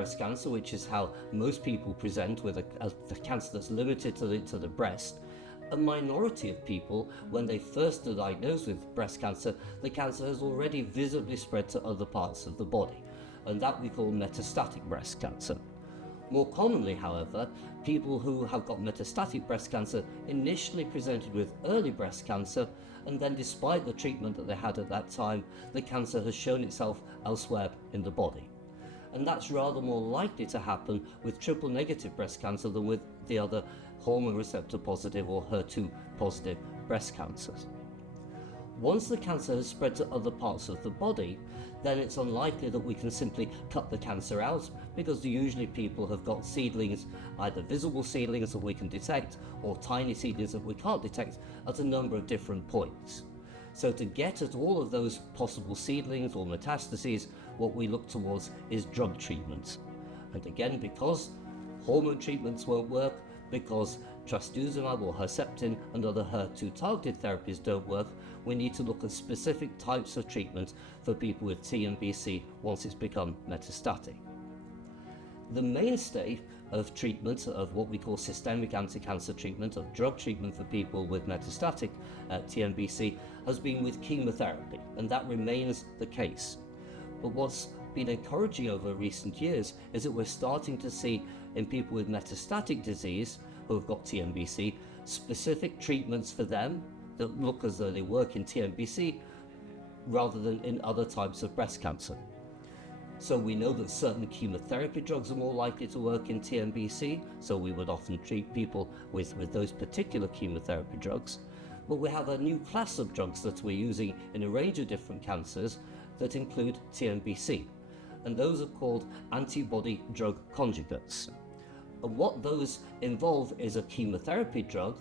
breast cancer, which is how most people present with a cancer that's limited to the breast, a minority of people, when they first are diagnosed with breast cancer, the cancer has already visibly spread to other parts of the body, and that we call metastatic breast cancer. More commonly, however, people who have got metastatic breast cancer initially presented with early breast cancer, and then despite the treatment that they had at that time, the cancer has shown itself elsewhere in the body. And that's rather more likely to happen with triple negative breast cancer than with the other hormone receptor positive or HER2 positive breast cancers. Once the cancer has spread to other parts of the body, then it's unlikely that we can simply cut the cancer out, because usually people have got seedlings, either visible seedlings that we can detect or tiny seedlings that we can't detect at a number of different points. So to get at all of those possible seedlings or metastases, what we look towards is drug treatments. And again, because hormone treatments won't work, because trastuzumab or Herceptin and other HER2 targeted therapies don't work, we need to look at specific types of treatment for people with TNBC once it's become metastatic. The mainstay of treatment, of what we call systemic anti-cancer treatment, of drug treatment for people with metastatic TNBC, has been with chemotherapy, and that remains the case. But what's been encouraging over recent years is that we're starting to see in people with metastatic disease who have got TNBC, specific treatments for them that look as though they work in TNBC rather than in other types of breast cancer. So we know that certain chemotherapy drugs are more likely to work in TNBC, so we would often treat people with those particular chemotherapy drugs. But we have a new class of drugs that we're using in a range of different cancers that include TNBC, and those are called antibody drug conjugates. And what those involve is a chemotherapy drug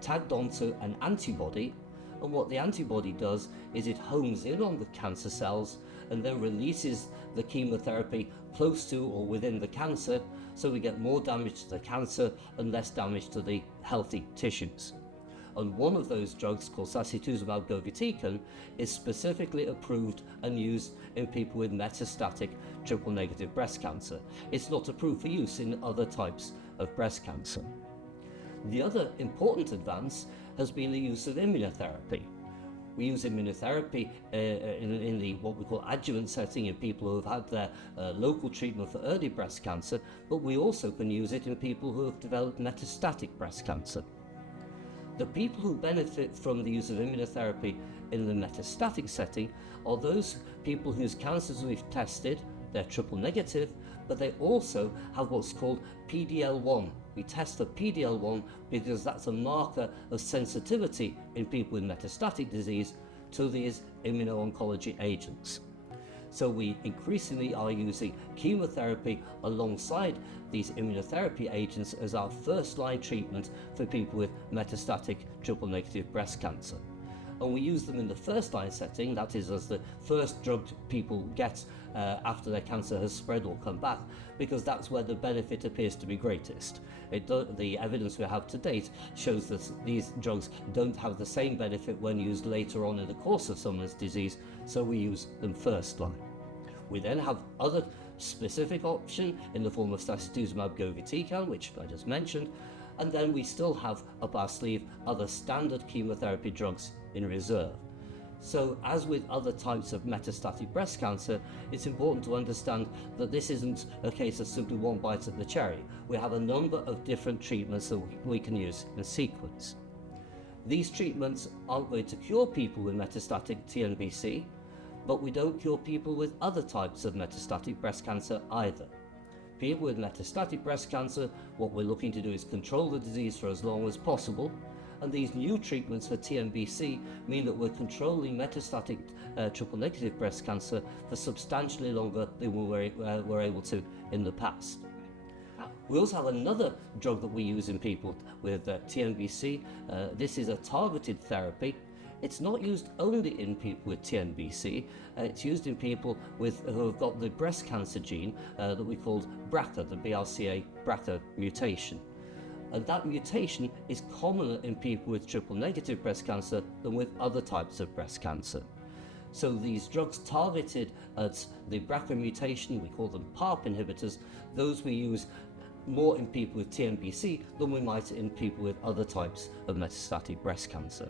tagged onto an antibody, and what the antibody does is it homes in on the cancer cells and then releases the chemotherapy close to or within the cancer, so we get more damage to the cancer and less damage to the healthy tissues. And one of those drugs, called sacituzumab govitecan, is specifically approved and used in people with metastatic triple negative breast cancer. It's not approved for use in other types of breast cancer. The other important advance has been the use of immunotherapy. We use immunotherapy in the what we call adjuvant setting in people who have had their local treatment for early breast cancer, but we also can use it in people who have developed metastatic breast cancer. The people who benefit from the use of immunotherapy in the metastatic setting are those people whose cancers we've tested, they're triple negative, but they also have what's called PD-L1. We test for PD-L1 because that's a marker of sensitivity in people with metastatic disease to these immuno-oncology agents. So we increasingly are using chemotherapy alongside these immunotherapy agents as our first-line treatment for people with metastatic triple-negative breast cancer. And we use them in the first-line setting, that is as the first drug people get after their cancer has spread or come back, because that's where the benefit appears to be greatest. The evidence we have to date shows that these drugs don't have the same benefit when used later on in the course of someone's disease, so we use them first line. We then have other specific option in the form of sacituzumab govitecan, which I just mentioned, and then we still have up our sleeve other standard chemotherapy drugs in reserve. So as with other types of metastatic breast cancer, it's important to understand that this isn't a case of simply one bite at the cherry. We have a number of different treatments that we can use in sequence. These treatments aren't going to cure people with metastatic TNBC, but we don't cure people with other types of metastatic breast cancer either. People with metastatic breast cancer, what we're looking to do is control the disease for as long as possible, and these new treatments for TNBC mean that we're controlling metastatic triple-negative breast cancer for substantially longer than we were able to in the past. We also have another drug that we use in people with TNBC. This is a targeted therapy. It's not used only in people with TNBC, it's used in people who have got the breast cancer gene that we called BRCA, the BRCA mutation. And that mutation is commoner in people with triple-negative breast cancer than with other types of breast cancer. So these drugs targeted at the BRCA mutation, we call them PARP inhibitors, those we use more in people with TNBC than we might in people with other types of metastatic breast cancer.